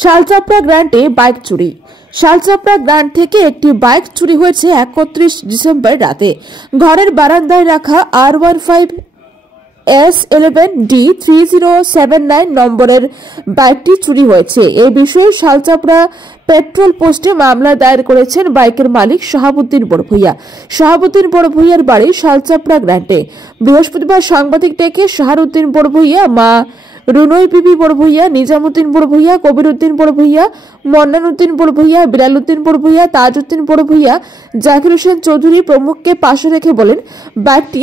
Salchapra গ্রান্টে bike চুরি। Salchapra grant থেকে একটি বাইক চুরি হয়েছে 31 ডিসেম্বর রাতে। ঘরের বারান্দায় রাখা R15S11D3079 নম্বরের বাইকটি চুরি হয়েছে। এই বিষয়ে শালচাপড়া পেট্রোল পোস্টে মামলা দায়ের করেছেন বাইকের মালিক শাহাবুদ্দিন বড়ভূইয়া। শাহাবুদ্দিন বড়ভূইয়ার বাড়ি শালচাপড়া গ্রান্টে। বৃহস্পতিবার সাংবাদিক ডেকে শাহাবুদ্দিন বড়ভূইয়া, মা রুনই বিবি বড়ভূইয়া, নিজামুদ্দিন বড়ভূইয়া, কবির উদ্দিন বড়ভূইয়া, মন্নান উদ্দিন বড়ভূইয়া, বিলাল উদ্দিন বড়ভূইয়া, তাজ উদ্দিন বড়ভূইয়া, জাকির হোসেন চৌধুরী প্রমুখকে পাশে রেখে বলেন, বাইকটি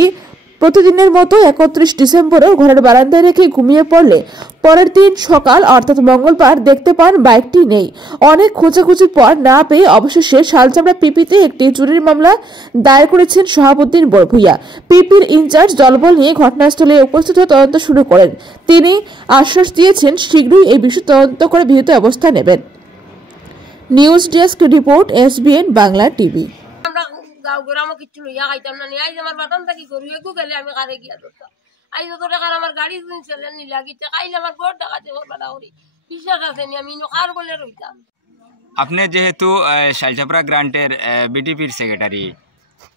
প্রতিদিনের মতো 31 ডিসেম্বরেও ঘরের বারান্দায় রেখে ঘুমিয়ে পড়লে পরের দিন সকাল অর্থাৎ মঙ্গলবার দেখতে পান বাইকটি নেই। অনেক খোঁজাখুঁজির পর না পেয়ে অবশেষে শালচাপড়া পিপিতে একটি চুরির মামলা দায়ের করেছেন শাহাবুদ্দিন বড়ভূইয়া। পিপির ইনচার্জ দলবল নিয়ে ঘটনাস্থলে উপস্থিত হয়ে তদন্ত শুরু করেন। তিনি আশ্বাস দিয়েছেন শীঘ্রই এই বিষয়ে তদন্ত করে বিহিত ব্যবস্থা নেবেন। News desk report, SBN Bangla TV. গাঁও গ্রামও কিচ্ছু লইয়া খাইতাম না, আইজ আমার বাটান থাকি গরু একু গেলে আমি কারে গিয়া ধরতাম। আইজ তো টাকার আমার গাড়ি চলে নিলাগিতে খাইলে আমার গড় টাকাতে বাটা করি বিশ্বাস আছে নি, আমি কার বলে রইতাম। আপনি যেহেতু শালচাপড়া গ্রান্টের বিডিপির সেক্রেটারি,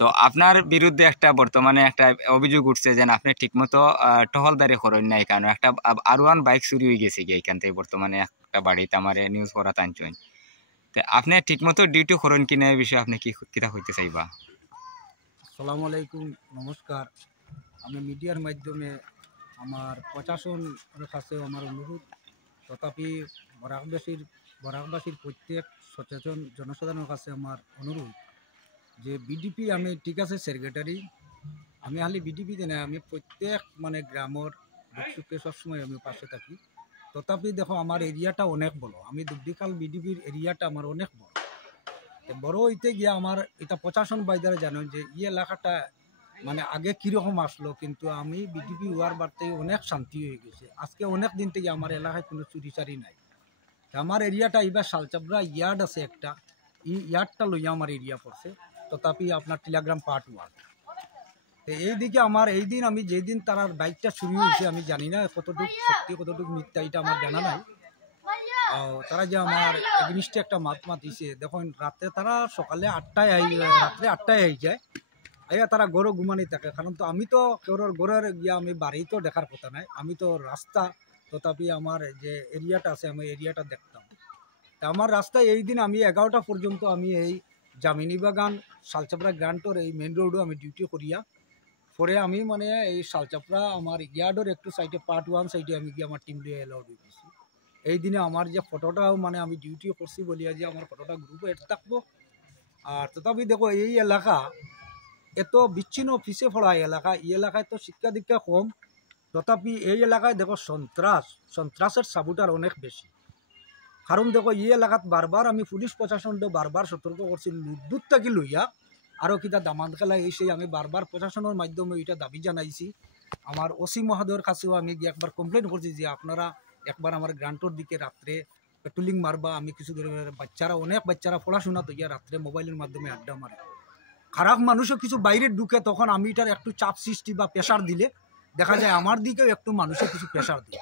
তো আপনার বিরুদ্ধে একটা বর্তমানে একটা অভিযোগ উঠছে যে আপনি ঠিকমতো টহলদারি করেন নাই, কারণ একটা R1 বাইক চুরি হয়ে গেছে এইখান থেকে বর্তমানে একটা বাড়িতে আমার নিউজ করা টানছেন। আপনি ঠিকমতো ডিউটি করেন কিনা এই বিষয়ে আপনি কিতা হইতে চাইবা? আসসালামু আলাইকুম, নমস্কার। আমি মিডিয়ার মাধ্যমে আমার প্রশাসনের কাছে আমার অনুরোধ, তথাপি বরাকবাসীর প্রত্যেক সচেতন জনসাধারণের কাছে আমার অনুরোধ যে বিডিপি আমি ঠিক আছে সেক্রেটারি, আমি খালি বিডিপিতে না, আমি প্রত্যেক গ্রামের দুঃখ সুখে সবসময় আমি পাশে থাকি। তথাপি দেখো আমার এরিয়াটা অনেক বড়, আমি দুবডিখাল বিডিপির এরিয়াটা আমার অনেক বড়। বড় হইতে গিয়ে আমার এটা প্রশাসন বাইদারে জানেন যে এই এলাকাটা আগে কীরকম আসলো, কিন্তু আমি বিডিপি হওয়ার বাড়তে অনেক শান্তি হয়ে গেছে। আজকে অনেক দিন থেকে আমার এলাকায় কোনো চুরি চারি নাই। আমার এরিয়াটা এবার শালচাপড়া ইয়ার্ড আছে একটা, এই ইয়ার্ডটা লইয়া আমার এরিয়া পড়ছে, তথাপি আপনার টিলাগ্রাম পার্ট 1। তো এইদিকে আমার এই দিন আমি যেদিন তার বাইকটা চুরি হয়েছে আমি জানি না কতটুকু সত্যি কতটুকু মিথ্যা, এটা আমার জানা নাই। তারা যে আমার এগনিস্টে একটা মাত দিছে, দেখুন রাত্রে তারা সকালে 8টায় রাত্রে 8টায় আই যায়, আইয়া তারা গরু ঘুমানি থাকে। কারণ তো আমি তো কেউর গরের গিয়া আমি বাড়ি তো দেখার কথা নাই, আমি তো রাস্তা, তথাপি আমার যে এরিয়াটা আছে আমি এরিয়াটা দেখতাম। তা আমার রাস্তায় এই দিন আমি 11টা পর্যন্ত আমি এই জামিনী বাগান শালচাপড়া গ্রান্টর এই মেন রোডও আমি ডিউটি করিয়া পরে আমি এই শালচাপড়া আমার ইয়ার্ডের একটু সাইডে পার্ট 1 সাইডে আমি গিয়ে আমার টিম লিয়ে এলাউড হয়ে গেছি। এই দিনে আমার যে ফটোটাও আমি ডিউটি করছি বলিয়া যে আমার ফটোটা গ্রুপে এড থাকবো। আর তথাপি দেখো এই এলাকা এত বিচ্ছিন্ন পিছিয়ে পড়া এলাকা, এই এলাকায় তো শিক্ষা দীক্ষা কম, তথাপি এই এলাকায় দেখো সন্ত্রাসের সাবুটার অনেক বেশি। কারণ দেখো এই এলাকাত বারবার আমি পুলিশ প্রশাসনকে বারবার সতর্ক করছি, লুটদুট থাকি লইয়া আরও কিতা দামান খেলা এই সেই আমি বারবার প্রশাসনের মাধ্যমে এটা দাবি জানাইছি। আমার ওসি মহোদয়ের কাছেও আমি গিয়ে একবার কমপ্লেন করছি যে আপনারা একবার আমার গ্রান্টর দিকে রাত্রে পেট্রোলিং মারবা। আমি কিছু ধরনের অনেক বাচ্চারা পড়াশোনা তো গিয়া রাত্রে মোবাইলের মাধ্যমে আড্ডা মারে, খারাপ মানুষও কিছু বাইরে ঢুকে, তখন আমি এটার একটু চাপ সৃষ্টি বা প্রেশার দিলে দেখা যায় আমার দিকেও একটু মানুষের কিছু প্রেশার দিই।